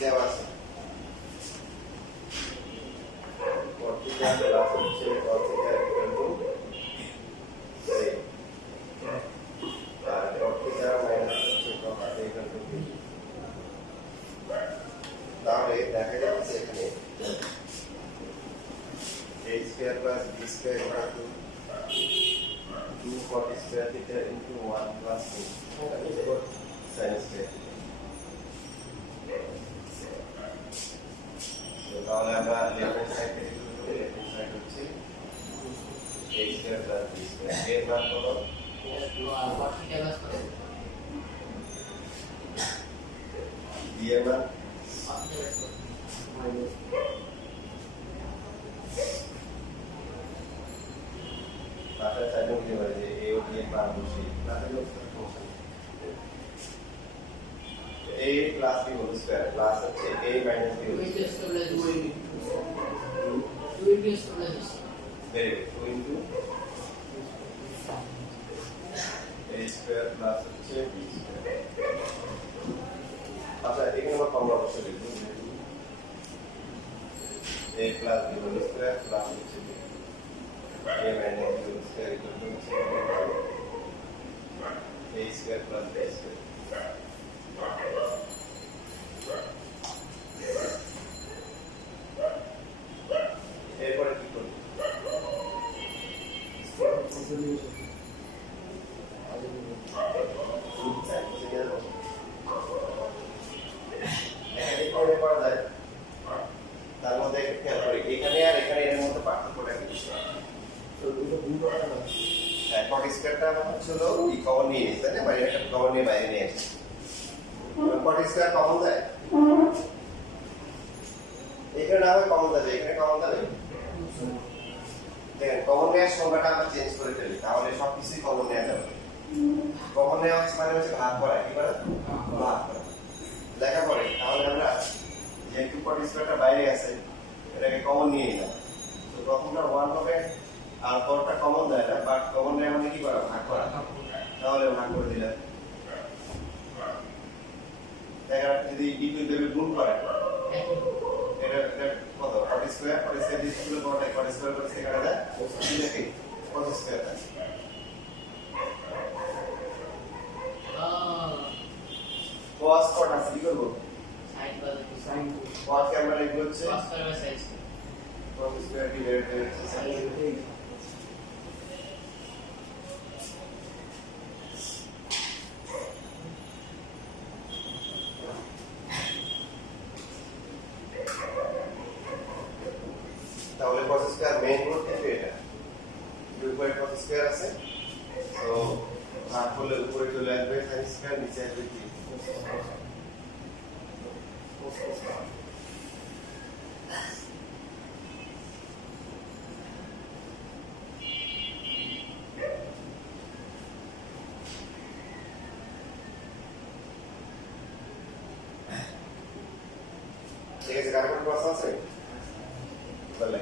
দেওয়া আছে কর্টিকা প্লাস হচ্ছে কর্টিকা ইকুয়াল টু আর কর্টিকা মাইনাস হচ্ছে কর্টিকা ইকুয়াল টু বি। তাহলে দেখা যাচ্ছে এখানে a square plus b square equal two 2 cot square theta into 1 plus b sin square. তাহলে আমরা লেফট হ্যান্ড সাইড থেকে শুরু করি। লেফট হ্যান্ড সাইড হচ্ছে a square plus b square এর মান কত? b এর মান তাহলে চাইলে বলতে পারি যে a ও b এর মান বসি তাহলে a plus b whole square plus হচ্ছে a minus b whole square very good 2 into a square plus হচ্ছে b স্কয়ার। আচ্ছা এখানে আমরা ফর্মুলা বসে লিখব a plus b whole square plus হচ্ছে b a minus b whole square equal to a square plus b square. এরপরে কি করব? তার মধ্যে খেয়াল করি এখানে আর এখানে এর মধ্যে পার্থক্যটা কি? কট স্কয়ারটা হচ্ছিল কি কমন নিয়ে নিয়েছে তাই না? বাইরে একটা কমন নিয়ে বাইরে নিয়ে আসছে। কট স্কয়ার কমন দেয় এখানে না হয় কমন দেবে এখানে কমন দেবে। দেখেন কমন নেওয়ার সংজ্ঞাটা আমরা চেঞ্জ করে ফেলি তাহলে সবকিছুই কমন নেওয়া যাবে। কমন নেওয়া মানে হচ্ছে ভাগ করা কি করা ভাগ করা লেখা পড়ে। তাহলে আমরা যেহেতু কট স্কয়ারটা বাইরে আছে এটাকে কমন নিয়ে নিলাম। তো প্রথমটা 1 হবে আর পরটা কমন দেয় না বাট কমন নেওয়া মানে কি করা ভাগ করা। তাহলে ভাগ করে দিলাম। দেখা যদি ইকুয়াল দেবে গুণ করে এটা কত কট স্কয়ার দিছিল কত কট স্কয়ার করে সেখানে যায় দেখি কত স্কয়ার আছে cos কট আছে কি করব sin cos কে আমরা লিখব হচ্ছে cos square sin cos square divided by sin। তাহলে cos স্কয়ার মেইন রুট কিন্তু এটা উপরে cos স্কয়ার আছে তো ভাগ করলে উপরে চলে আসবে sin স্কয়ার নিচে আসবে কি ঠিক আছে। কার কোন প্রশ্ন আছে বলে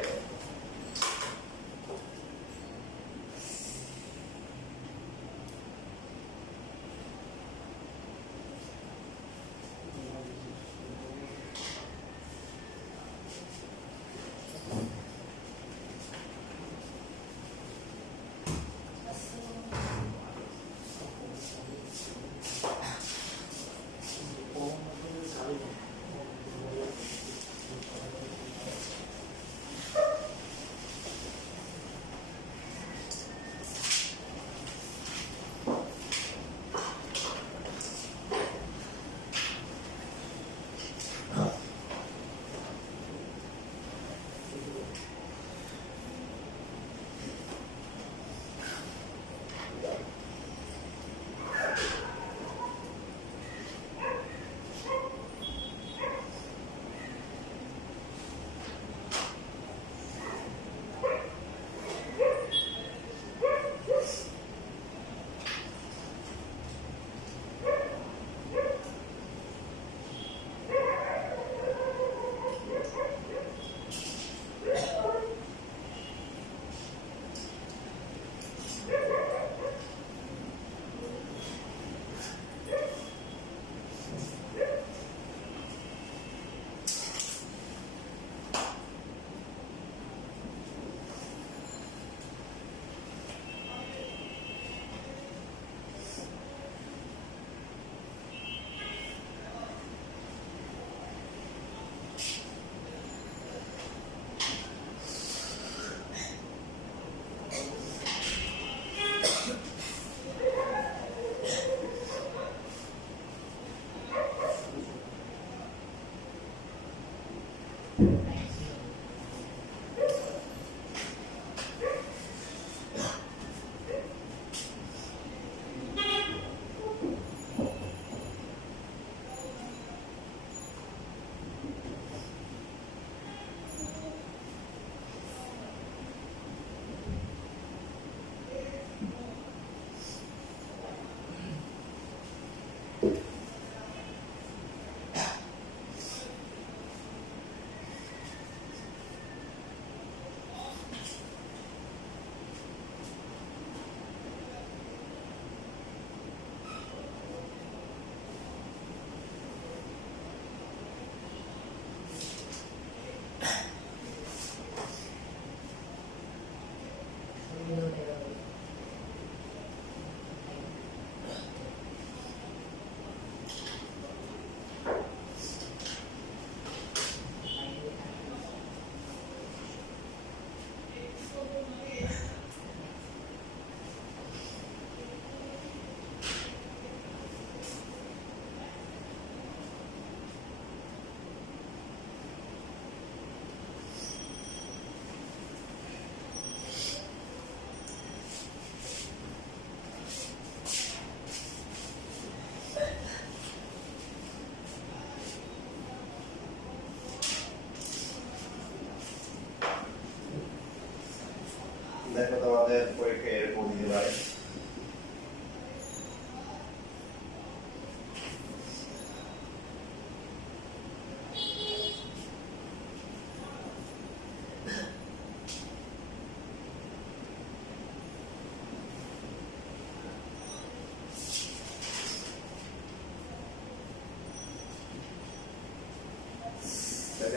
দেখো তোমাদের পরীক্ষা এরকম দিতে পারে।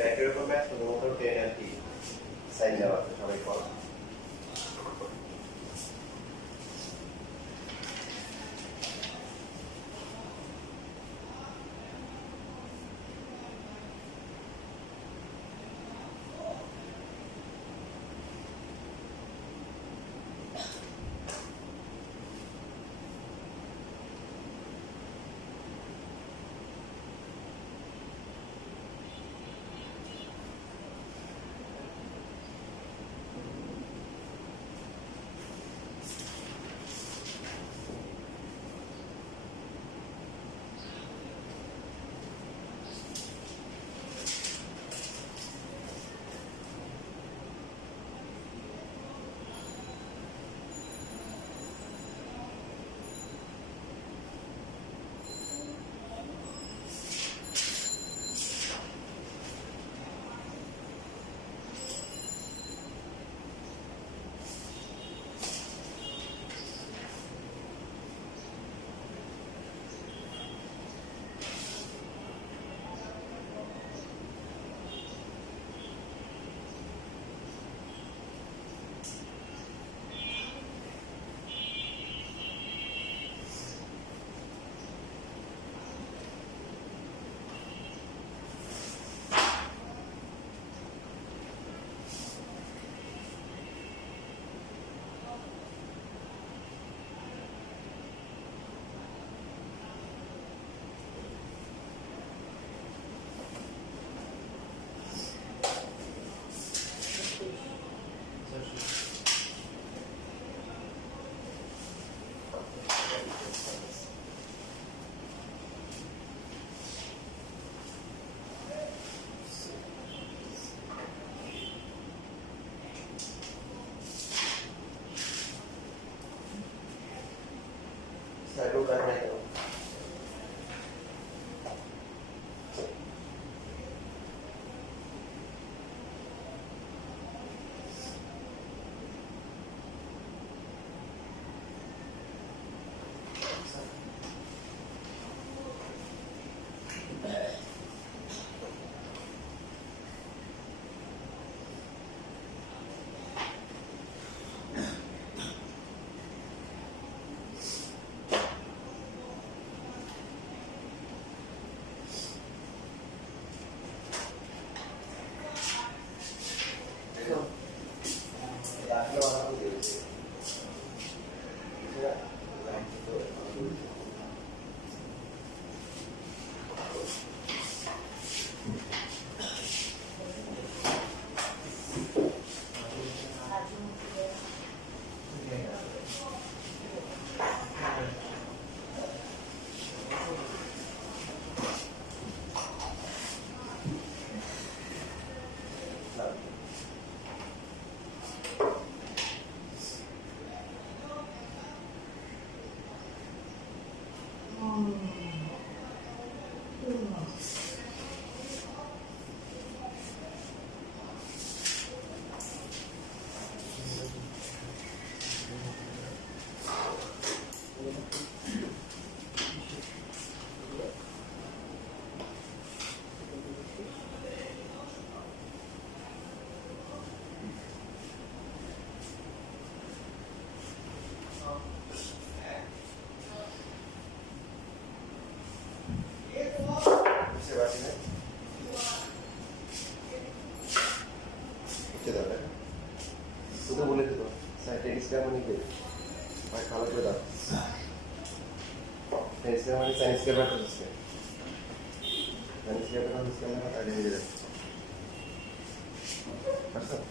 একই রকম ম্যাথ শুধুমাত্র 10 আর কি সাইন দেওয়া আছে, সবাই করো। Selalu karena itu. Udah boleh tuh, saya tenis kamu nih, pakai kalau kita, tenis kamu nih tenis kamu terus ya, tenis kamu sekarang ada di mana? Masuk.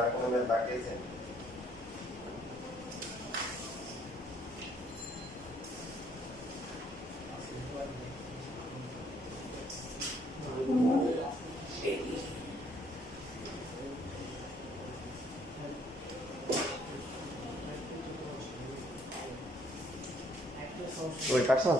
আর কোনো ম্যাথ বাকি আছে? ওই কাটছো?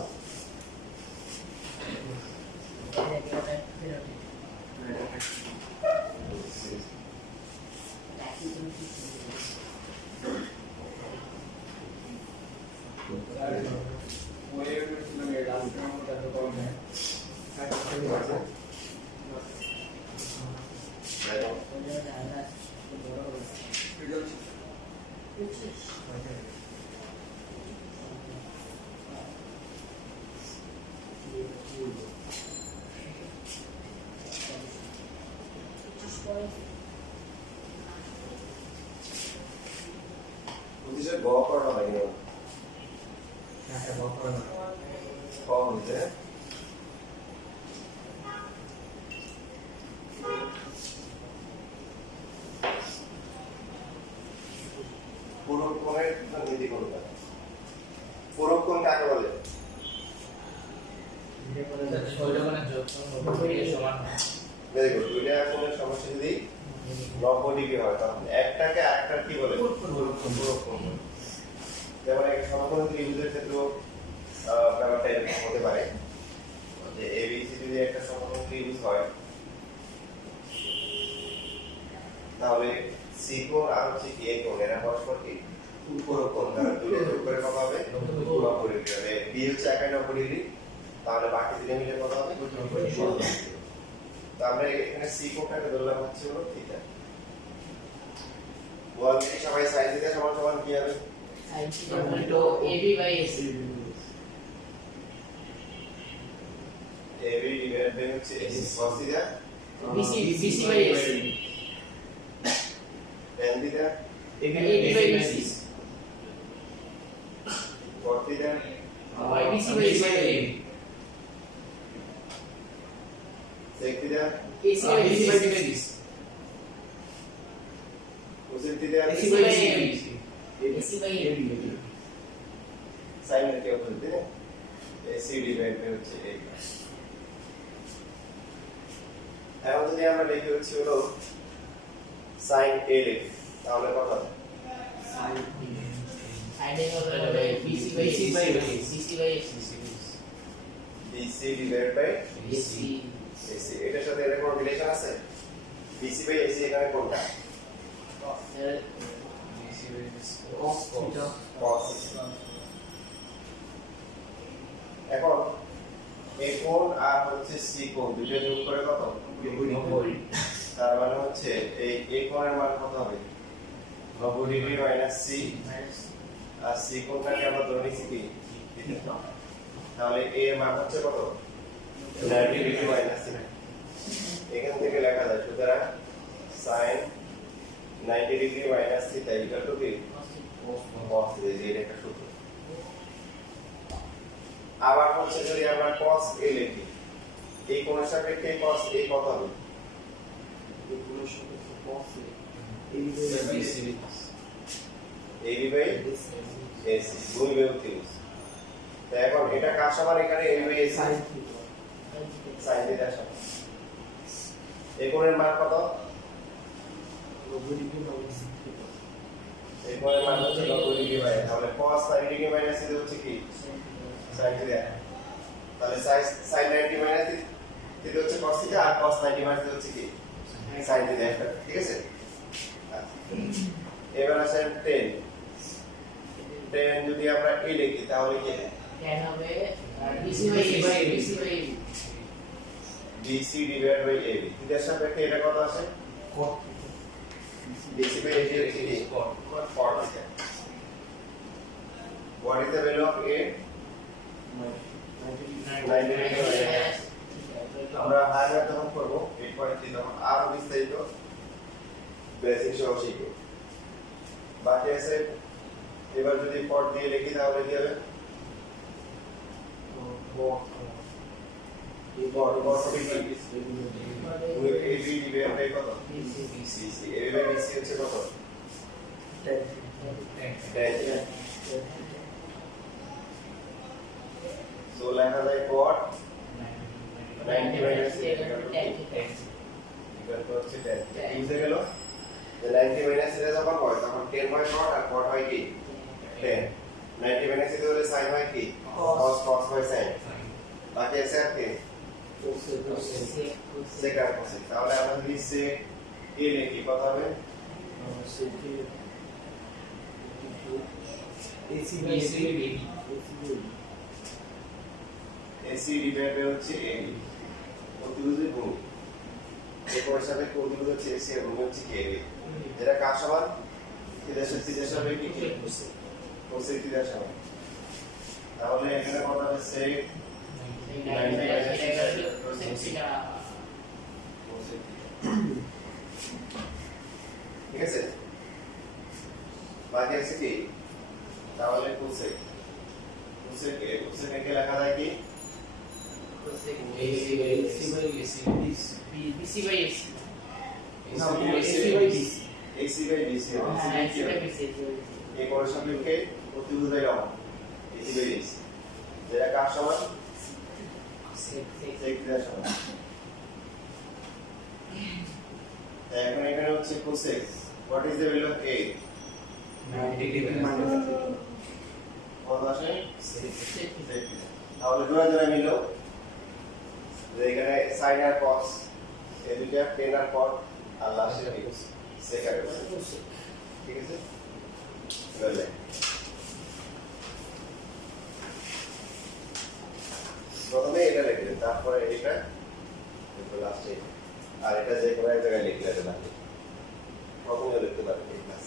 বুঝিস গ করা লাগে না হ্যাঁ গ করা না গ হইছে পুরোক্ষণের নীতি কোনটা? পুরোক্ষণ কাকে বলে? Very good. দুইটা কোণের সমষ্টি যদি 90 ডিগ্রি হয় তখন একটাকে আরেকটার কি বলে? পুরোক্ষণ। যেমন একটা সমকোণ ত্রিভুজের ক্ষেত্রেও ব্যাপারটা এরকম হতে পারে যে ABC যদি একটা সমকোণ ত্রিভুজ হয় তাহলে C কোণ আর হচ্ছে A কোণ এরা পরস্পর কি পুরোক্ষণ, কারণ দুইটা যোগ করে কত হবে? 90 ডিগ্রি হবে। B হচ্ছে 90 ডিগ্রি, তাহলে বাকি দুটো মিলে কত হবে? 90 ডিগ্রি। তো আমরা এখানে C কোণটাকে ধরলাম হচ্ছে হলো থিটা। বল কি সবাই sin থিটা সমান সমান কি হবে? sin theta equal to AB by AC. AB divided by হচ্ছে AC cos theta BC by AC. tan theta AB by BC. cos theta BC by AB. sec theta AC by BC. cosec theta AC by AB. AC by AB. sin এর কি হবে দিনে AC divided by হচ্ছে AB। এখন যদি আমরা লিখি হচ্ছে হলো sin A লিখি তাহলে কত হবে? Sin A হবে BC by AC. BC by AC. BC divided by AC. AC এটার সাথে এর কোনো রিলেশন আছে? BC by AC এখানে কোনটা? Cos theta. cos এখন A কোণ আর হচ্ছে C কোণ দুটো যোগ করে কত? 90। তার মানে হচ্ছে এই A কোণের মান কত হবে? 90 ডিগ্রি মাইনাস C আর C কোণটাকে আমরা ধরে নিচ্ছি কি থিটা। তাহলে A এর মান হচ্ছে কত? 90 ডিগ্রি মাইনাস থিটা। এখান থেকে লেখা যায় সুতরাং sin 90 degree minus theta equal to কি cos থিটা। এই একটা সূত্র। আবার হচ্ছে যদি আমরা cos A লিখি এই কোণের সাপেক্ষে cos A কত হবে? এই কোণের সাপেক্ষে cos A AB by AC দুই বাহু ত্রিভুজ। তো এখন এটা কার সমান? এখানে AB by AC sin theta সমান। এই কোণের মান কত? 90 ডিগ্রি মাইনাস এই কোণের মান হচ্ছে 90 ডিগ্রি বাই, তাহলে cos 90 ডিগ্রি মাইনাস থিটা হচ্ছে কি sin থিটা। তাহলে sin 90 মাইনাস থিটা হচ্ছে cos থিটা আর cos 90 মাইনাস থিটা হচ্ছে কি sin থিটা। ঠিক আছে। এবার আসে tan যদি আমরা A লিখি তাহলে কি tan হবে BC by AB. BC divided by AB থিটার সাপেক্ষে এটা কত আসে? cot BC by AB হচ্ছে কি cot theta। What is the value of A? 90 degree. আমরা হায়ার যখন করব 8.3 তখন আরো বিস্তারিত বেসিক সহ শিখব। বাকি আছে এবার যদি পট দিয়ে লিখি তাহলে কি হবে? cot A by গড় হবে কি এবি ডিভাইড বাই কত সিসি এবি বাই বিসি হচ্ছে কত 10 সো লেখা যায় কট 90 মাইনাস ইকুয়াল টু হচ্ছে 10 বুঝে গেল যে 90 মাইনাস এটা যখন হয় তখন 10 হয় কট আর কট হয় কি 10 90 মাইনাস এটা হলে sin হয় কি cos হয় sin বাকি আছে আর কি sec আর cos তাহলে আমরা যদি sec a লিখি কত হবে AC baby AC divide by হচ্ছে a প্রতিরোধের গুণ এই কোর্সের সাথে প্রতিরোধ হচ্ছে AC এবং হচ্ছে k যেটা কার সমান থিটার সাথে কি কোসেক থিটার সমান তাহলে এখানে কত হবে sec 90 মাইনাস ঠিক আছে বাকি আছে কি তাহলে কোসেক কে লেখা যায় কি AC by AC AC by BC এই কোণ সাপেক্ষে প্রতিরোধের সমান AC বাই BC যেটা কার সমান sec থিটার সমান এখন এখানে হচ্ছে cosec what is the value of a 90 degree কত আসে তাহলে জোড়া মিলল যে এখানে sin আর cos এই দুইটা tan আর cot আর লাস্টে কি sec আর cos ঠিক আছে বলে প্রথমে এটা লিখবেন তারপরে এটা এরপর লাস্টে আর এটা যে কোনো এক জায়গায় লিখলে এটা লাগে প্রথমে লিখতে পারবেন এই ক্লাস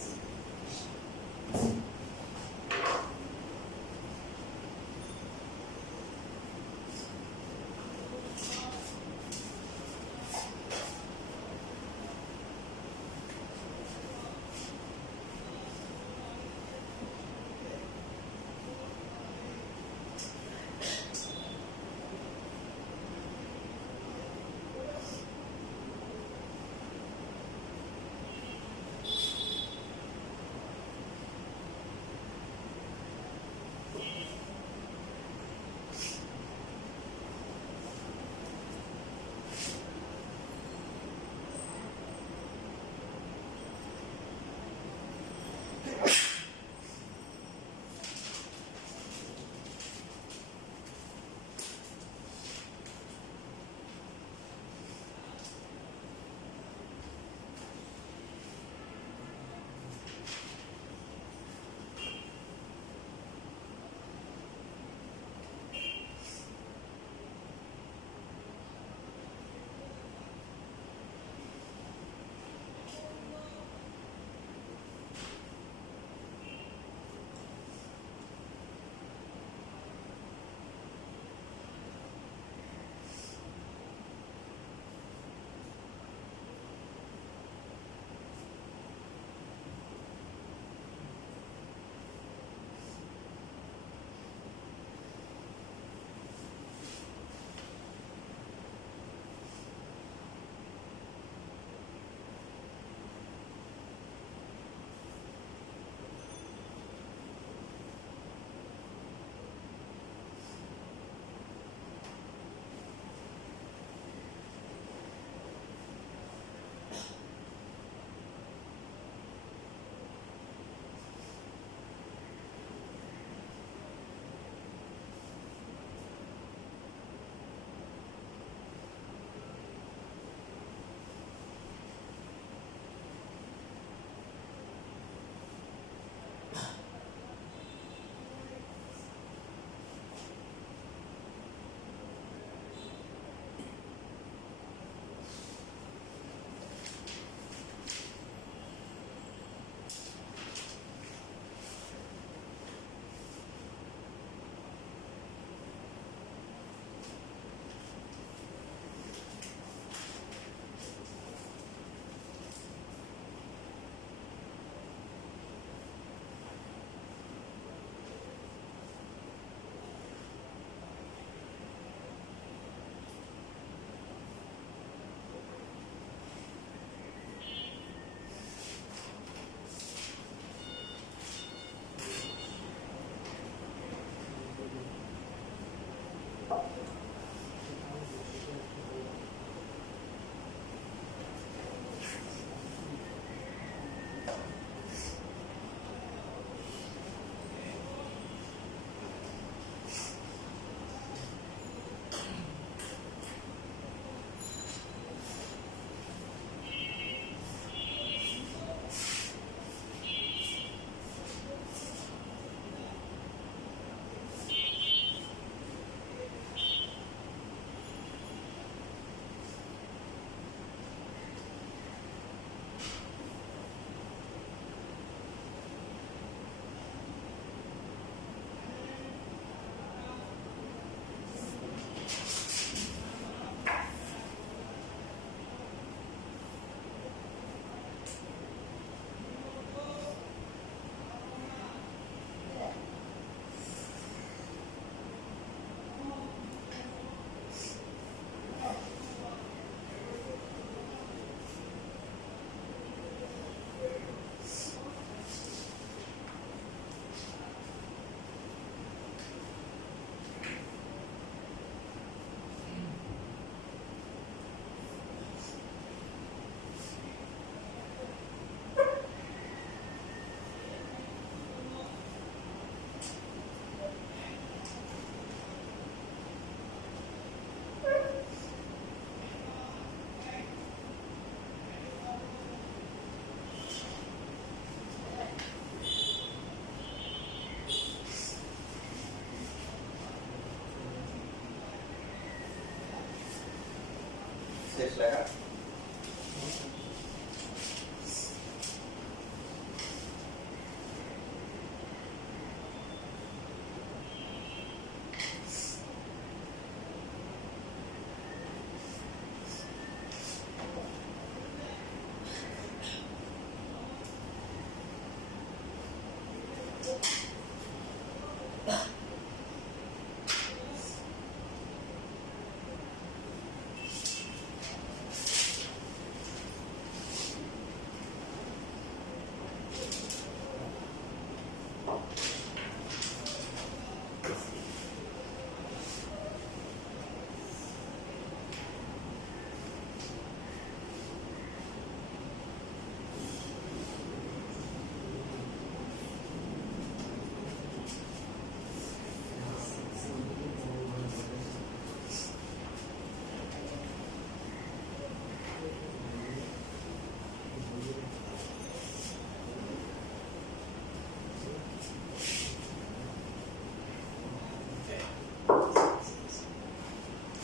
শেষ লেখা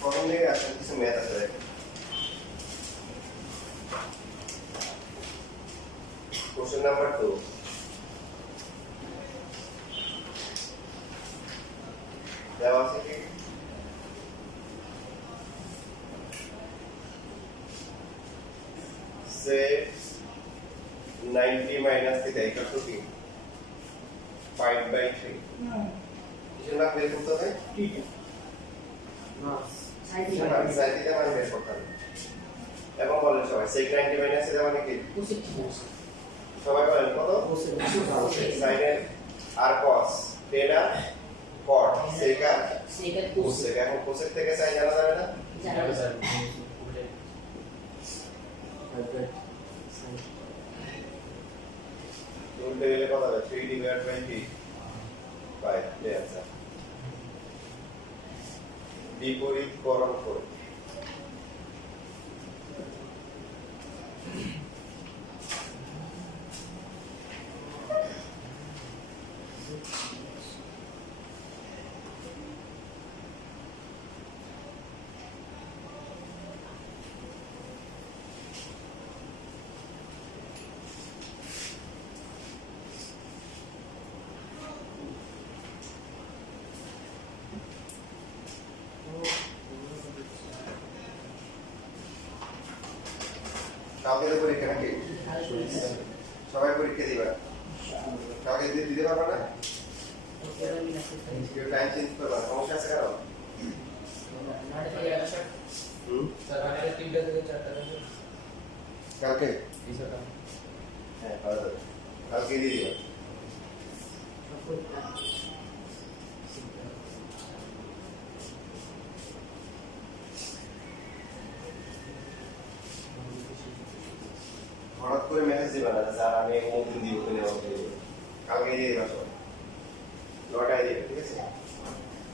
প্রথম দিকে আসলে কিছু ম্যাথ আছে দেখেন কোশ্চেন নাম্বার 2 দেওয়া আছে কি set 90 minus theta equal to 5 by 3 इसमें ना बेर करते हैं ठीक है साइड थीटा मान बेर करते हैं এবং বলেন সবাই sec 90 minus theta মানে কি সবাই বলেন কত sin r cos theta cot sec cos sec এখন cos থেকে sin জানা যাবে না জানা যাবে উল্টে গেলে কত হবে 3 divided by 3 5 the answer বিপরীতকরণ করে কালকে তো পরীক্ষা নাকি সবাই পরীক্ষা দিবা কালকে দিতে পারবে না কেউ টাইম চেঞ্জ করবা সমস্যা আছে কারো কালকে হ্যাঁ ভালো যাবে কালকে দিয়ে দিবা হঠাৎ করে মেসেজ দিবা না স্যার আমি অমুক দিন দিব কিনে কালকে দিয়ে দিবা সব 9টায় দিবে ঠিক আছে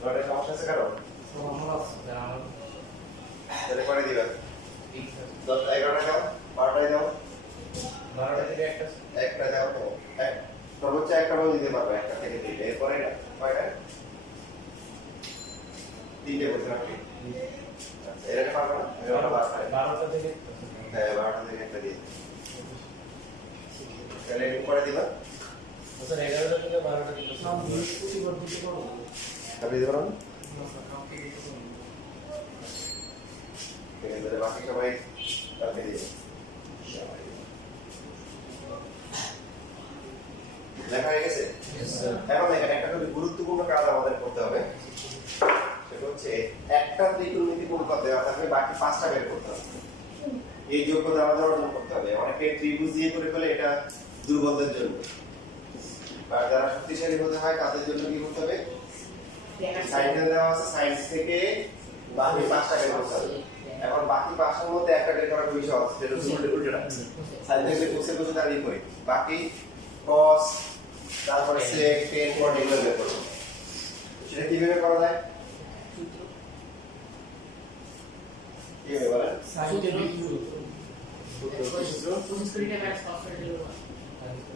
9টায় সমস্যা আছে কারো তাহলে পরে দিবা 11টা দাও 12টায় দাও 12টা থেকে একটা দাও তো সর্বোচ্চ একটা বল দিতে পারবে একটা থেকে তিনটে এরপরে না কয়টা তিনটে বলতে পারবে আচ্ছা এর একটা পারবে না এর 12টা থেকে হ্যাঁ 12টা থেকে একটা দিয়ে তাহলে একটু পরে দিবা স্যার 11টা থেকে 12টা থেকে সব বৃহস্পতিবার দিতে পারবো আপনি দিতে পারবেন না স্যার কালকে দিতে পারবো ঠিক আছে তাহলে বাকি সবাই কালকে দিয়ে লেখা হয়ে গেছে এখন দেখেন একটা খুব গুরুত্বপূর্ণ কাজ আমাদের করতে হবে সেটা হচ্ছে একটা ত্রিকোণমিতি অনুপাত দেওয়া থাকবে বাকি 5টা বের করতে হবে এই যোগ্যতা আমাদের অর্জন করতে হবে অনেকে ত্রিভুজ দিয়ে করে ফেলে এটা দুর্বলদের জন্য আর যারা শক্তিশালী হতে হয় তাদের জন্য কি করতে হবে সাইন দেওয়া আছে সাইন থেকে বাকি 5টা বের করতে হবে এখন বাকি 5টার মধ্যে একটা বের করা খুবই সহজ সেটা হচ্ছে উল্টোটা সাইন থেকে কোসে কোসে দাঁড়িয়ে করি বাকি cos তারপরে sec tan cot এগুলো বের করব সেটা কিভাবে করা যায় কিভাবে বলেন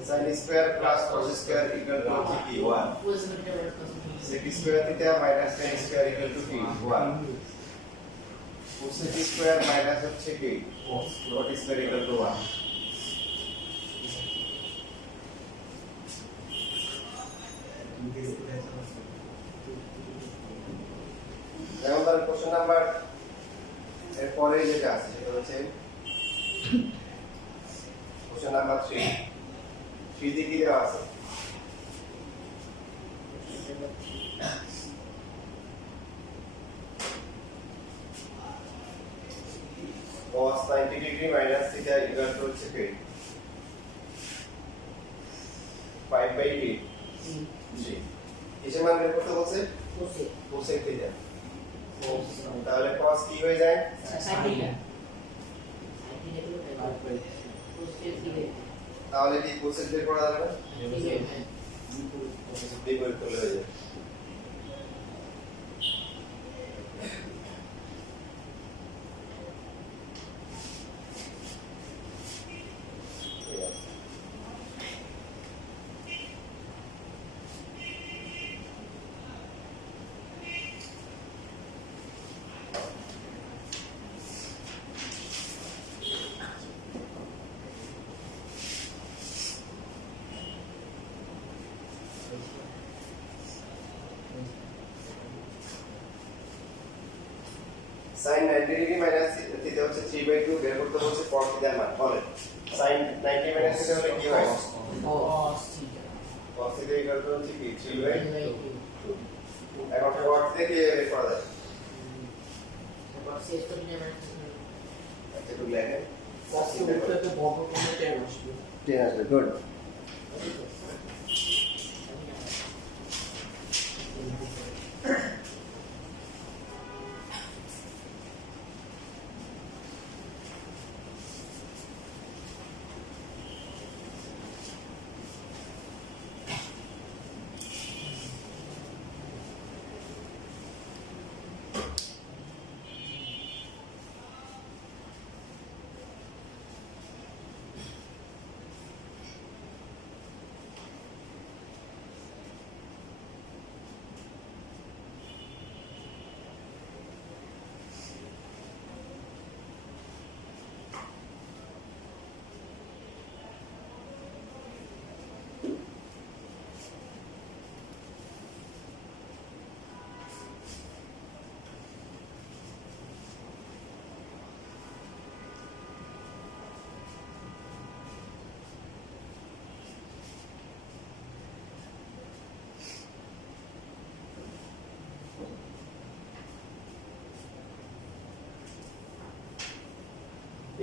sin square plus cos square equal to p 1 sec square theta minus tan square equal to p 1 cosec square minus হচ্ছে কি cot স্কয়ার ইকুয়াল টু 1। যেমন ধরেন কোশ্চেন নাম্বার এর পরে যেটা আছে সেটা হচ্ছে কোশ্চেন নাম্বার 3 তে কি দেওয়া আছে cos 90 degree minus theta equal to হচ্ছে কি 5/8 জি কিসের মান বের করতে বলছে cosec থিটা তাহলে cos কি হয়ে যায় তাহলে কি cosec বের করা যাবে না বিপরীত করলে হয়ে যাবে sin 90 ডিগ্রি মাইনাস থিটা হচ্ছে 3/2 বের করতে বলছে cos থিটার মান বলেন sin 90 মাইনাস থিটা হলে কি হয় cos থিটা ইকুয়াল টু হচ্ছে কি 3/2 এখন cos থিটা কি বের করা যায় একটু লেখেন cos থিটা তো বর্গ করলে 10 আসবে 10 আসবে গুড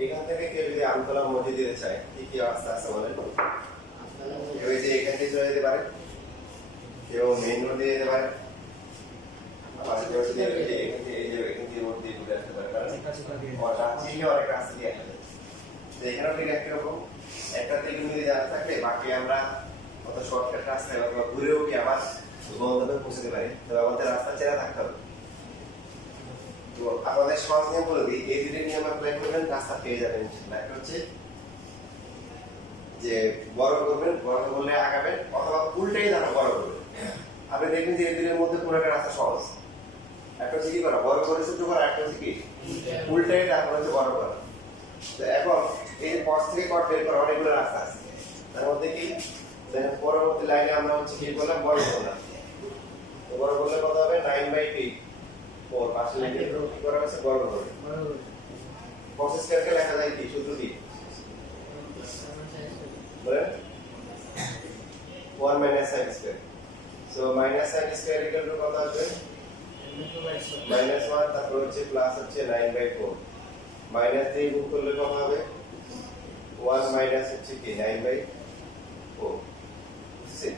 এখান থেকে কেউ যদি আমতলা মসজিদ দিতে চায় কি কি অবস্থা আছে বলেন কেউ যে এখান থেকে চলে যেতে পারে কেউ মেইন রোড দিয়ে যেতে পারে আবার কেউ যদি এখান থেকে এই যে এখান থেকে রোড দিয়ে ঘুরে আসতে পারে কারণ চিনে অনেক রাস্তা দিয়ে আসে তো এখানেও ঠিক একই রকম একটা থেকে যদি যাওয়া থাকলে বাকি আমরা কত শর্টকাট রাস্তায় অথবা ঘুরেও কি আবার গন্তব্যে পৌঁছতে পারি তবে আমাদের রাস্তা চেনা থাকতে হবে তো আপনাদের সহজ নিয়ম বলে দিই এই দুটো নিয়ম অ্যাপ্লাই করবেন রাস্তা পেয়ে যাবেন ইনশাআল্লাহ একটা হচ্ছে যে বড় করবেন বড় করলে আগাবেন অথবা উল্টাই দাঁড়া বড় করবেন আপনি দেখবেন যে এই দুটোর মধ্যে কোনো একটা রাস্তা সহজ একটা হচ্ছে কি করা বড় করে ছোট করা একটা হচ্ছে কি উল্টাই তারপর হচ্ছে বড় করা তো এখন এই পথ থেকে কট বের করা অনেকগুলো রাস্তা আছে তার মধ্যে কি দেখেন পরবর্তী লাইনে আমরা হচ্ছে কি করলাম বড় করলাম তো বড় করলে কত হবে 9/8 4 পাশে লিখে কি করা হয়েছে বড় করে প্রসেস স্কয়ারকে লেখা যায় কি সূত্র দিয়ে বলেন 1 - sin square so sin square equal two কত আসবে -1 তারপর হচ্ছে প্লাস হচ্ছে 9/4 মাইনাস দিয়ে গুণ করলে কত হবে 1 মাইনাস হচ্ছে কি 9/4 বুঝছেন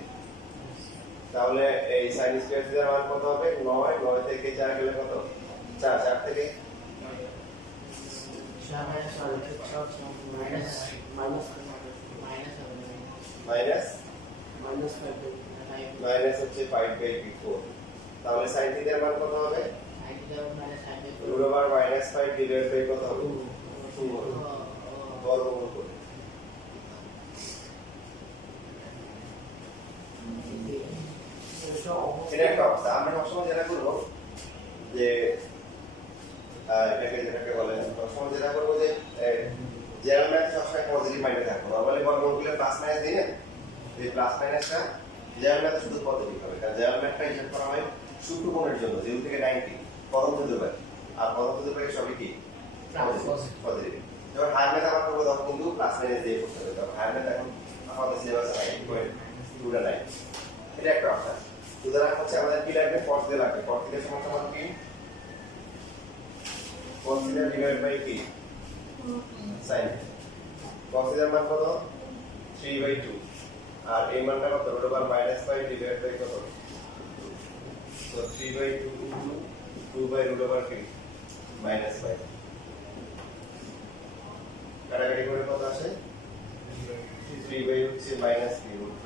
তাহলে এই sin স্কয়ার এর মান কত হবে 9 9 থেকে 4 গেলে কত 4 4 থেকে মাইনাস হচ্ছে 5/4 তাহলে sin থিটা এর মান কত হবে -5 ডিভাইড বাই কত হবে 2 বর্গমূল করে এটা একটা অবস্থা আমরা সবসময় যেটা করবো যে যেটাকে বলে সবসময় যেটা করবো যে জেনারেল ম্যাথ সবসময় পজিটিভ মাইন্ডে থাকবো। নরমালি বর্গমূলগুলো প্লাস মাইনাস দিই না, এই প্লাস মাইনাসটা জেনারেল ম্যাথে শুধু পজিটিভ হবে, কারণ জেনারেল ম্যাথটা হিসাব করা হয় সূক্ষ্মকোণের জন্য 0 থেকে 90 প্রথম চতুর্ভাগ, আর প্রথম চতুর্ভাগে সবই কি পজিটিভ। যখন হায়ার ম্যাথ আবার করবো তখন কিন্তু প্লাস মাইনাস দিয়ে করতে হবে, তখন হায়ার ম্যাথ এখন আমাদের সিলেবাসে 90.2টা নাই, এটা একটা অর্থাৎ। সুতরাং হচ্ছে আমাদের কি লাগবে, cos দিয়ে লাগবে। cos দিয়ে সমস্যা মানে কি, cos থিটা ডিভাইড বাই কি sin। cos থিটার মান কত 3/2, আর এই মানটা কত √ -π ডিভাইড বাই কত, তো 3/2 ইনটু 2/√π -π, কাটাকাটি করে কত আসে 3/, হচ্ছে -3√π।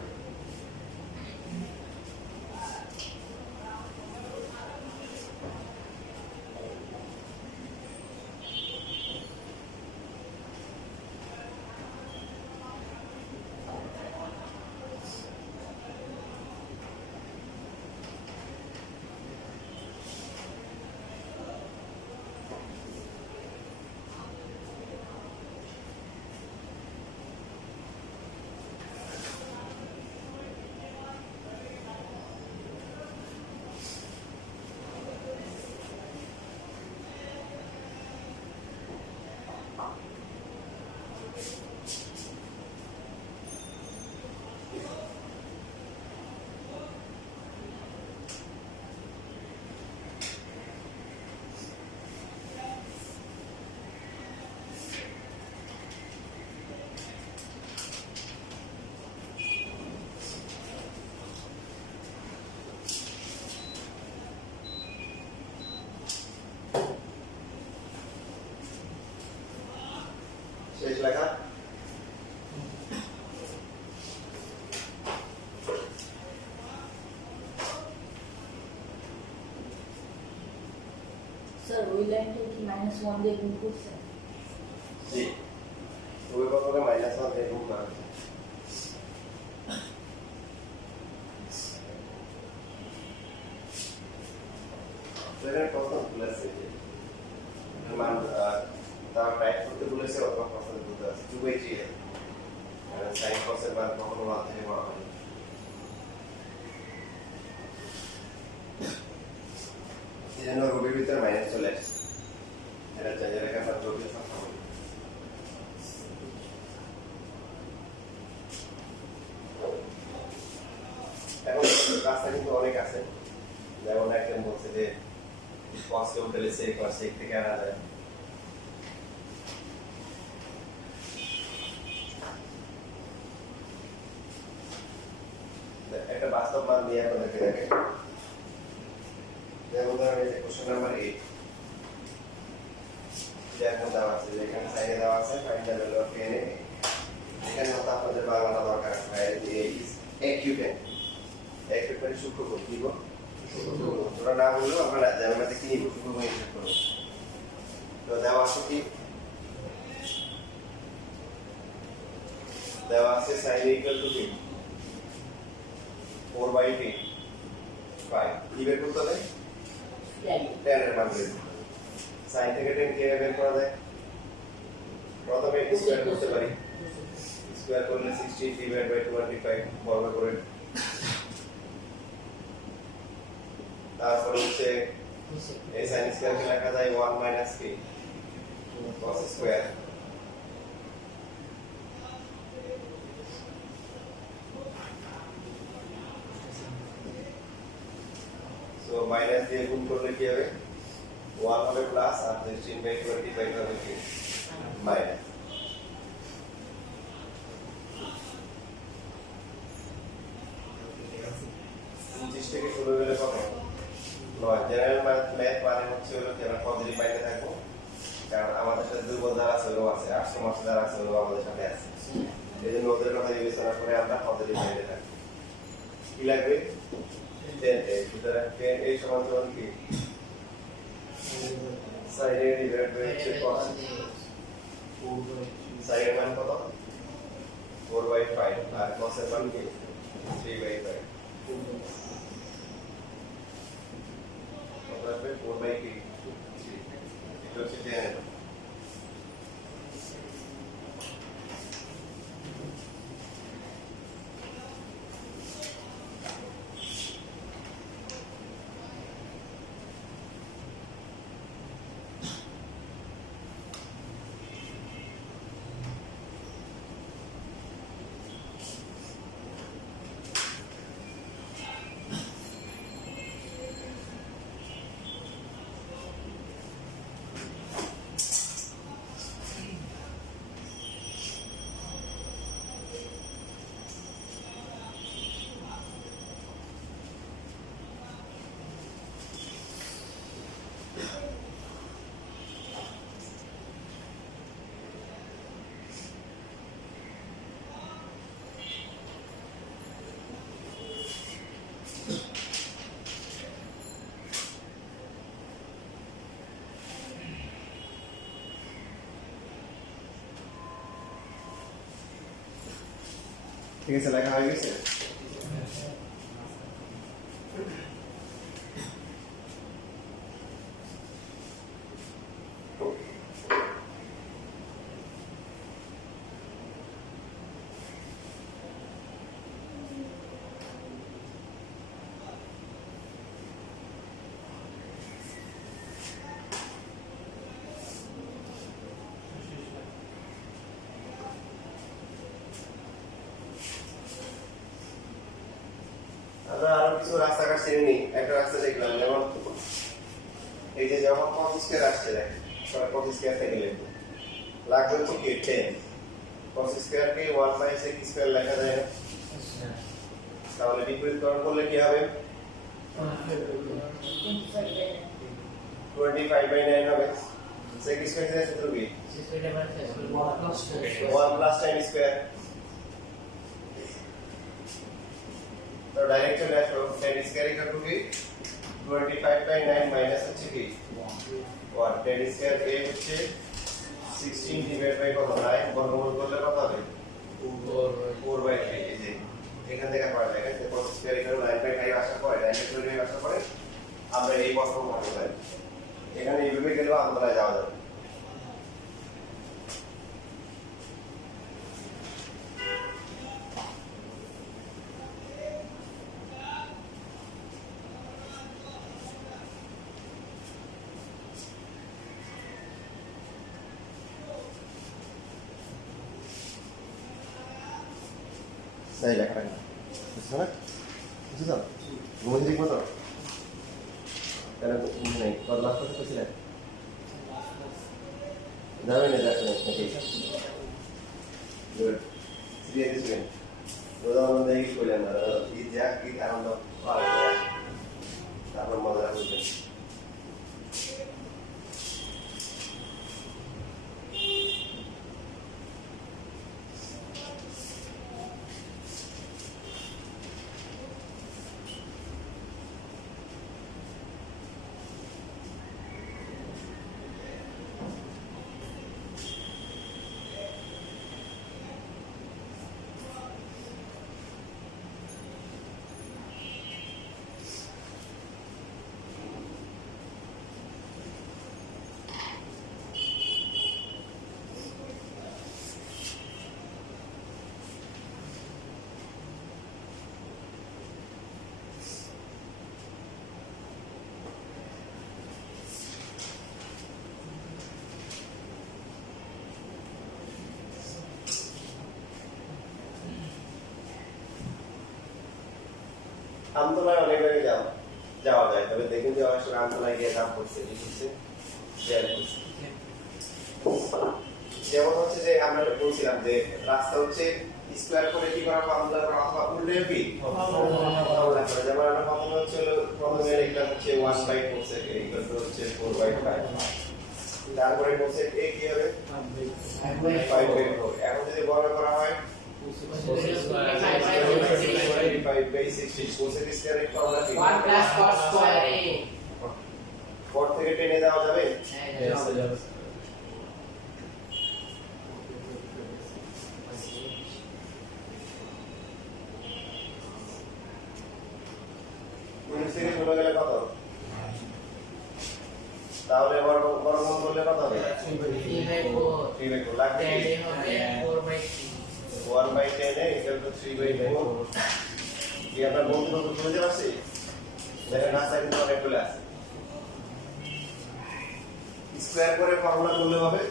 শেষ লেখা। স্যার ওই লাইনটা কি -1 দিয়ে গুণ করছে? জি, ওই বর্গকে -1 দিয়ে গুণ করা হয়েছে। তো এখানে প্রশ্ন বলেছে যে মান তার টাইপ করতে বলেছে, অথবা প্রশ্ন বলতে আছে 2/3 sin cos এর মান কখনো 1 থেকে বড় হয় না। এই জন্য রবির ভিতরে মাইনাস চলে আসছে, এটা চাই যেটাকে আমরা রবির সংখ্যা বলি। এখন রাস্তা কিন্তু অনেক আছে, যেমন একজন বলছে যে cos কে উঠলে sec or sec থেকে আনা যায়। একটা বাস্তব মান দিয়ে আপনাদেরকে দেখে, যেমন ধরেন এই যে কোশ্চেন নাম্বার 8 যে এখন দেওয়া আছে, যে এখানে সাইনে দেওয়া আছে find the value of n, এখানে হয়তো আপনাদের বাংলাটা দরকার আছে, acute মানে সূক্ষ্মকোণ, কি গো ওটা না বললেও আমরা জ্যামিতিতে কি নিব, সূক্ষ্মকোণ হিসাব করব। তো দেওয়া আছে কি, দেওয়া আছে sin ইকুয়াল টু কি 4/t 5, কি বের করতে হবে, tan এর মান বের করতে হবে। sin থেকে tan কিভাবে বের করা যায়, প্রথমে স্কয়ার করতে পারি, স্কয়ার করলে 60 ডিভাইড বাই 25 বর্গ করে, তারপর হচ্ছে এই sin স্কয়ার কে লেখা যায় 1 - k cos square, so minus দিয়ে গুণ করলে কি হবে, 1 হবে প্লাস, আর 16/25 হবে কি মাইনাস। থেকে শুরু হলে কত 9। জেনারেল ম্যাথ মানে হচ্ছে হলো কি আমরা পজিটিভ মাইন্ডে থাকবো, কারণ আমাদের সাথে দুর্বল যারা আছে ওরাও আছে, 800 মাসে যারা আছে ওরাও আমাদের সাথে আছে, এই জন্য ওদের কথা বিবেচনা করে আমরা পজিটিভ মাইন্ডে থাকবো। কি লাগবে 10a, সুতরাং 10a সমান সমান কি sin a ডিভাইড বাই হচ্ছে cos, sin এর মান কত 4/5, আর cos এর মান কি 3/5, তাহলে 4/3 এটা হচ্ছে 10 ঠিক আছে লেখা হয়ে গেছে আমরা আরো কিছু রাস্তাঘাট চিনি নি একটা রাস্তা দেখলাম যেমন এই যে যখন 25 স্কয়ার আসছে দেখ 25 স্কয়ার থেকে লিখবো লাগবে হচ্ছে কি 10 25 স্কয়ার কে 1 বাই sec স্কয়ার লেখা যায় না তাহলে বিপরীতকরণ করলে কি হবে 25 বাই 9 হবে sec স্কয়ার থেকে সূত্র কি 1 প্লাস tan স্কয়ার तो डायरेक्ट चले আসো tan স্কয়ার ইকুয়াল টু কি 25 বাই 9 মাইনাস হচ্ছে কি 1 tan স্কয়ার a হচ্ছে 16 ডিভাইড বাই কত 9 বর্গমূল করলে কত হবে 4 বাই 3 এই যে এখান থেকে পাওয়া যায় যে cos স্কয়ার ইকুয়াল 9 বাই 5 আসার পরে 9 বাই 5 আসার পরে আমরা এই বর্গমূল ভাঙতে পারি এখানে এইভাবে গেলেও আমতলায় যাওয়া যাবে नहीं लिख रहा है इसमें कुछ तो घूमने देखो तो पहले नहीं और लास्ट में कुछ नहीं दावे नहीं जाते हैं ठीक है गुड सीरियस में रोज़ा में नहीं कोई लेना ये जाक की कारण तो आ गया तापर मजा आ गया আমতলায় অনেক জায়গায় যাওয়া যায় তবে দেখুন যে অনেক সময় আমতলায় গিয়ে দাম পড়ছে লিখছে যেমন হচ্ছে যে আমরা বলছিলাম যে রাস্তা হচ্ছে স্কয়ার করে কি করা ফর্মুলা করা অথবা উল্টে কি যেমন আমরা ফর্মুলা হচ্ছে প্রথমে লিখলাম হচ্ছে 1 বাই 4 sec ইকুয়াল টু হচ্ছে 4 বাই 5 তারপরে cosec a কি হবে 5 বাই 4 এখন যদি বর্গ করা হয় 5 by 16 cosec স্কয়ার এর ফর্মুলা কি 1 plus cos square a cos থেকে টেনে দেওয়া যাবে থেকে চলে গেলে কত তাহলে বর্গমূল করলে কত 3/4 লাগবে তাহলে হবে 4/3 1/10 এ ইকুয়াল টু 3/4 কি আমরা বলতে বুঝতে পারছি দেখেন না সাইড তো অনেকগুলো আছে স্কয়ার করে ফর্মুলা করলে হবে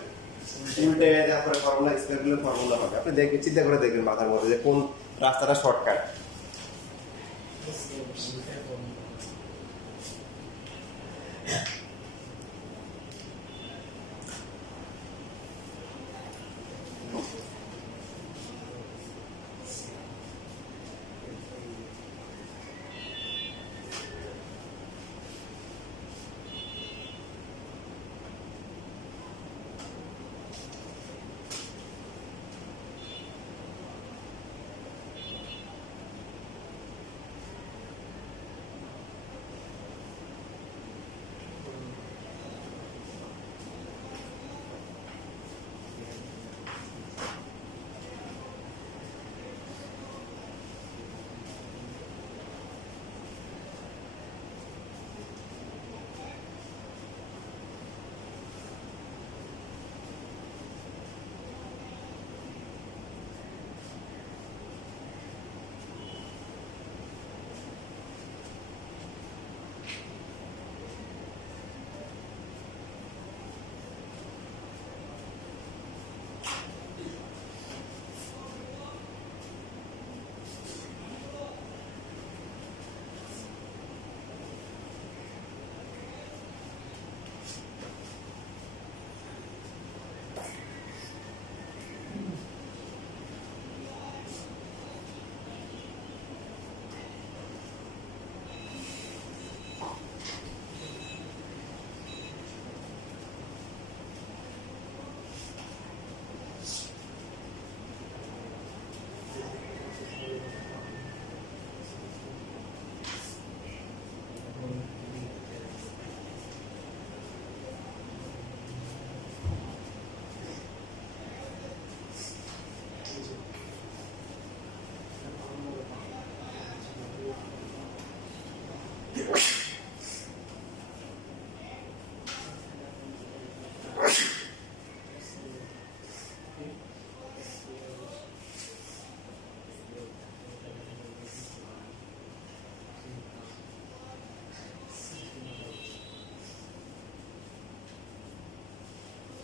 উল্টে দেওয়ার পরে ফর্মুলা স্কয়ার করলে ফর্মুলা হবে আপনি দেখবেন চিন্তা করে দেখবেন মাথার মধ্যে যে কোন রাস্তাটা শর্টকাট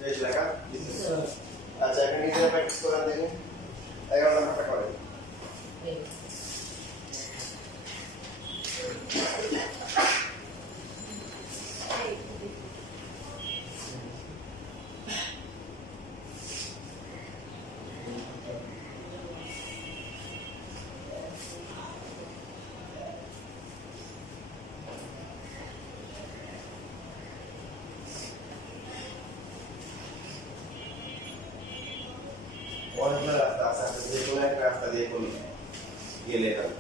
শেষ লেখা আচ্ছা এখন নিজেরা প্র্যাকটিস করেন দেখুন 11 নাম্বারটা করেন অনেকগুলো রাস্তা আছে আপনি যে কোনো একটা রাস্তা দিয়ে গেলে হবে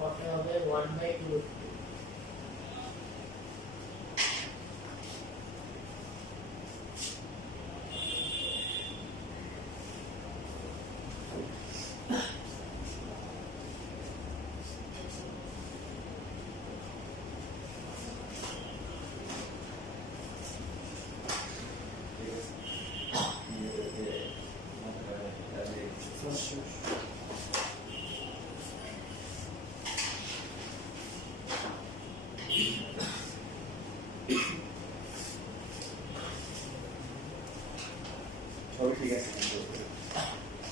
কত হবে 1/2 সবই ঠিক আছে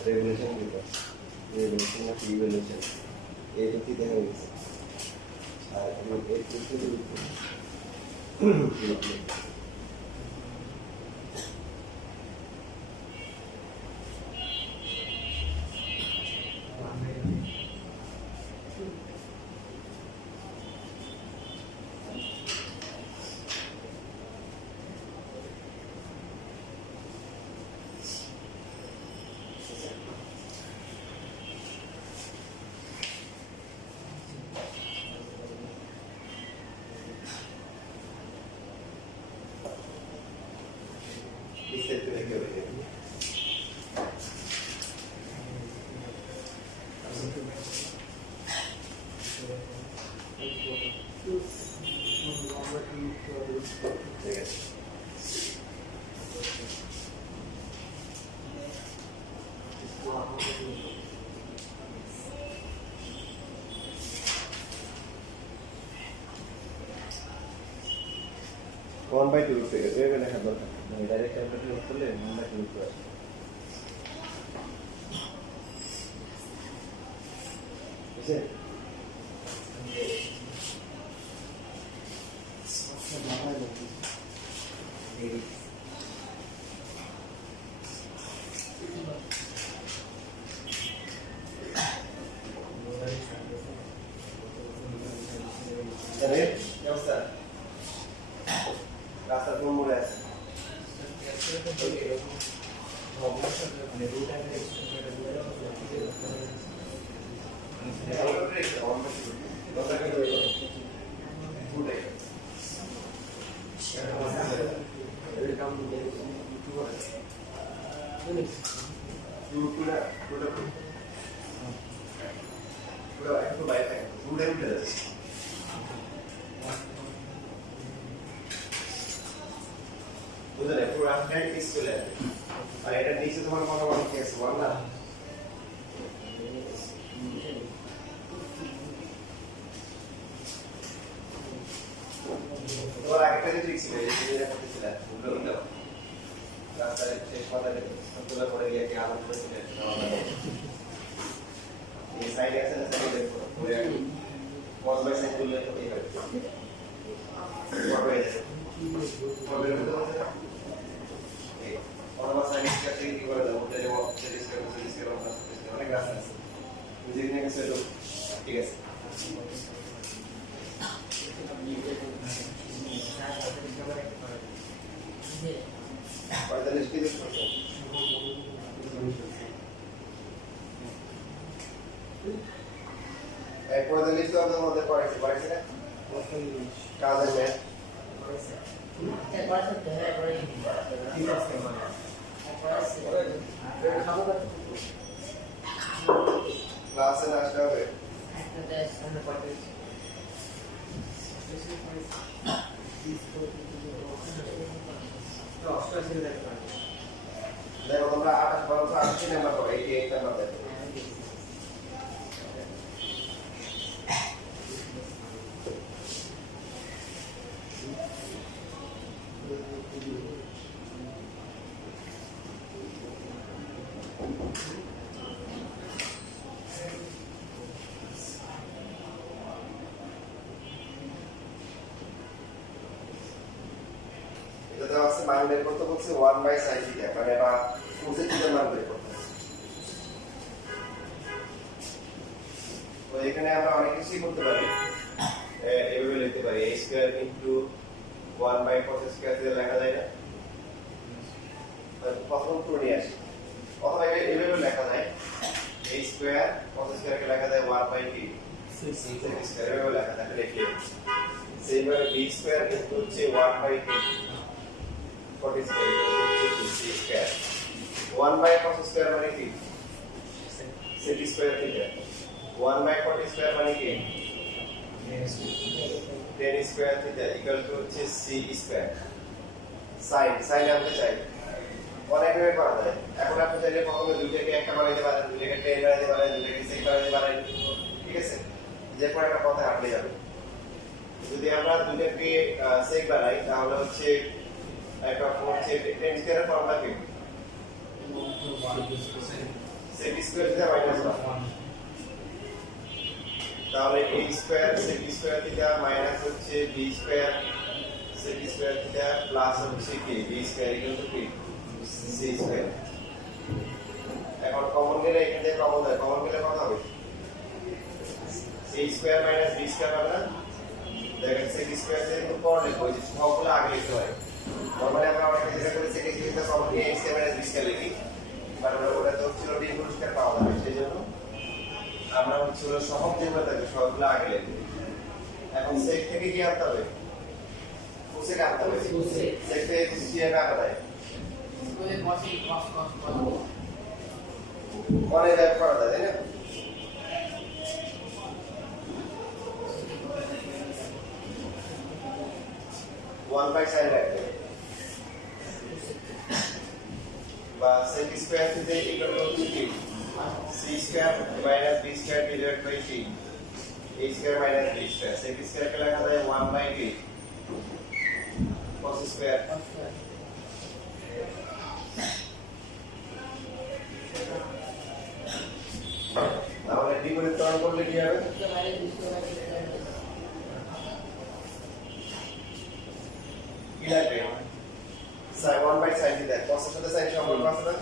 রেগুলেশন দিতে রেগুলেশন না রিভলিউশন এই তো কি দেখা গেছে আর এই এই সেট করে রেখে হবে ঠিক আছে ওয়ান বাই টু রুট থেকে এভাবে লেখা দরকার মানে ডাইরেক্ট ক্যালকুলেটর ইউজ করলে ওয়ান বাই টু রুট করে বুঝছে জানেন কি অবস্থা রাস্তার কোন মোড়ে আছে একটু বাইরে উঠে উঠে যাচ্ছে বুঝলে পুরো রাস্তায় কিস চলে আসবে আর এটা নিচে তোমার মনে মনে কি আছে বল না তোমার আগেটা যে ট্রিক ছিল এই যে করতেছিল উল্টো উল্টো রাস্তায় শেষ মাথায় সবগুলো পড়ে গিয়ে কি আলাদা করেছিল এই সাইডে আছে না সাইডে দেখো পুরো পজ বাই সাইড করলে তো এই হবে পড়বে পড়বে তো অথবা সাইনিস কাছে কি করে দাও ওটা যে সিরিজ করে অনেক রাস্তা আছে বুঝে নিয়ে গেছে তো ঠিক আছে পঁয়তাল্লিশ কি দেখছো এই 45 তো আমাদের মধ্যে পড়েছে না কাজের ম্যাথ ক্লাসে না আসতে হবে দেখো তোমরা 28 নাম্বার করো 88 নাম্বার দেখো এটা আছে মান বের করতে বলছে 1 বাই sin থিটা মানে এটা কোসেক থিটার মান বের করতে তো এখানে আমরা অনেক কিছুই করতে পারি এইভাবে লিখতে পারি a square into 1 by cos square দিয়ে লেখা যায় না প্রথম করে নিয়ে আসি অথবা এইভাবে লেখা যায় a স্কয়ার cos স্কয়ারকে লেখা যায় 1 বাই কি sec স্কয়ার এভাবে লেখা যায় লিখি সেইভাবে b স্কয়ার ইনটু হচ্ছে 1 বাই কি 40 square c square 1 by cos square মানে কি sec square theta 1 by 40 square মানে কি tan square theta equal to হচ্ছে c স্কয়ার sin আমরা চাই অনেকভাবে করা যায় এখন আপনি চাইলে প্রথমে দুইটাকে একটা বানাইতে পারেন দুইটাকে tan বানাইতে পারেন দুইটাকে sec বানাইতে পারেন ঠিক আছে যে কোনো একটা কথা আপনি যাবেন যদি আমরা দুইটাকে sec বানাই তাহলে হচ্ছে একটা হচ্ছে tan স্কয়ারের ফর্মুলা কি sec স্কয়ার থিটা মাইনাস 1 তাহলে a square sec square theta minus হচ্ছে b square sec square theta plus হচ্ছে কি b স্কয়ার ইকুয়াল টু কি c স্কয়ার এখন কমন গেলে এখানে কমন হয় কমন গেলে কত হবে c square minus b square হবে না দেখেন sec স্কয়ার থেকে কিন্তু পরে লিখব যে সবগুলো আগে লিখতে হয় নরমালি আমরা অনেক ক্ষেত্রে করে sec স্কয়ার কমন নিয়ে x মাইনাস b স্কয়ার লিখি বাট ওটা তো ছিল d পুরস্কার পাওয়া যাবে সেজন্য আমরা হচ্ছে সহগ যেগুলো থাকে সবগুলো আগে লিখি এখন sec থেকে কি আনতে হবে cosec আনতে হবে sec থেকে cosec আনতে হয় ওই বসে কস মনে ব্যাপ করা যায় তাই না? ওয়ান বাই সাইন রাখবে বা sec স্কয়ার থেকে ইকুয়াল টু কি c square minus b square divide by c a square minus b square sec square কে লেখা যায় 1 বাই b cos স্কয়ার তাহলে দ্বিগুণিতকরণ করলে কি হবে কি লাগবে sin 1 by sin theta cos এর সাথে sin সম্পর্ক আছে না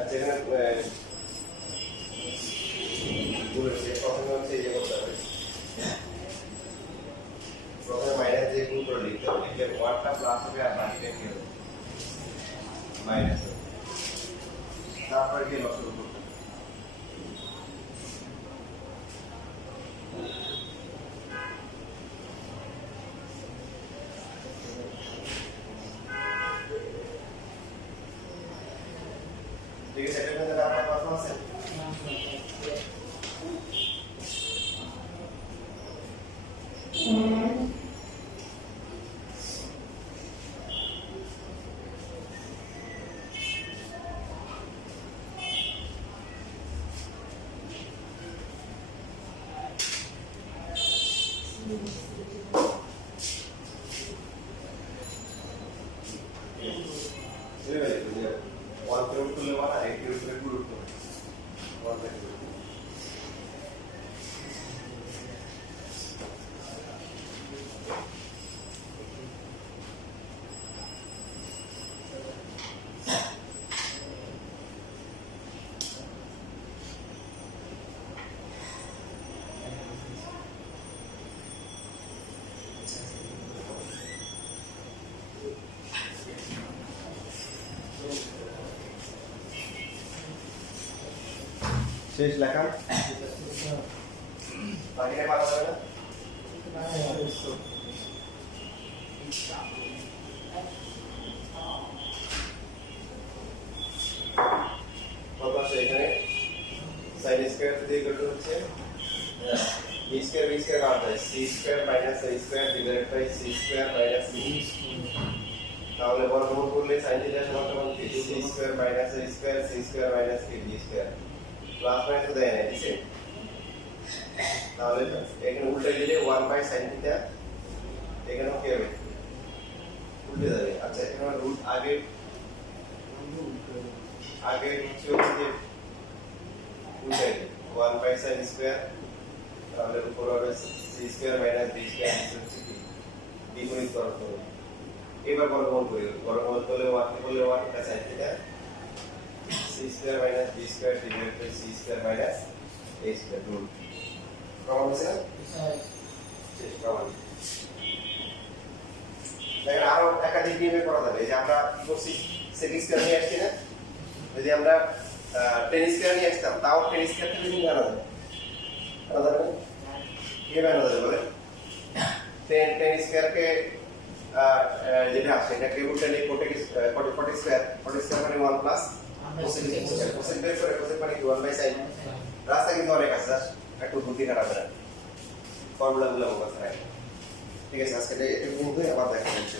আচ্ছা এখানে বলেছে প্রথমে হচ্ছে এই করতে হবে প্রথমে মাইনাস দিয়ে গুণ করে লিখতে হবে লিখলে ওয়ানটা প্লাস হবে আর বাকিটা কি হবে মাইনাস হবে তারপরে কি লসাগু করতে হবে ঠিক আছে এটার মধ্যে আপনার কথা আছে ওয়ান কিলোমিটার করলে ওয়ান আর 8 কিলোমিটার পুরো করতে ওয়ান বাই টু শেষ লেখা বাকিটা পাওয়া যাবে না কত আসে এখানে sin স্কয়ার থেকে ইকুয়াল টু হচ্ছে b স্কয়ার কাটা যায় c square minus a square divided by c square minus b তাহলে বর্গমূল করলে sin থিটা সমান কি c square minus a square c square minus b square plus minus দেয় না ঠিক আছে তাহলে এখানে উল্টে দিলে 1 বাই sin থিটা এখানেও কি হবে উল্টে যাবে আচ্ছা এখানে রুট আগে হচ্ছে যে উল্টে 1 বাই sin স্কয়ার তাহলে উপর হবে c square minus b square হচ্ছে কি দ্বিগুণিত করতে হবে এবার বর্গমূল করি বর্গমূল করলে 1 কে করলে 1 plus sin theta c square minus b square divided by c square minus a square root প্রমাণ আছে না শেষ প্রমাণ দেখেন আরো একাধিক নিয়মে করা যাবে এই যে আমরা কি করছি sec স্কয়ার নিয়ে আসছি না যদি আমরা tan স্কয়ার নিয়ে আসতাম তাও tan স্কয়ার থেকে কিন্তু আনা যাবে কিভাবে আনা যাবে বলেন tan স্কয়ার কে যেটা আসে এটাকে উল্টে নিয়ে কোটেক স্কয়ার মানে 1 প্লাস কোসেক স্কয়ার কোসেক বের করে কোসেক মানে কি 1 বাই sin রাস্তা কিন্তু অনেক আছে একটু বুদ্ধি খাটাতে হবে ফর্মুলাগুলো মুখস্থ রাখবেন ঠিক আছে আজকে এটা কিন্তু আবার দেখা হচ্ছে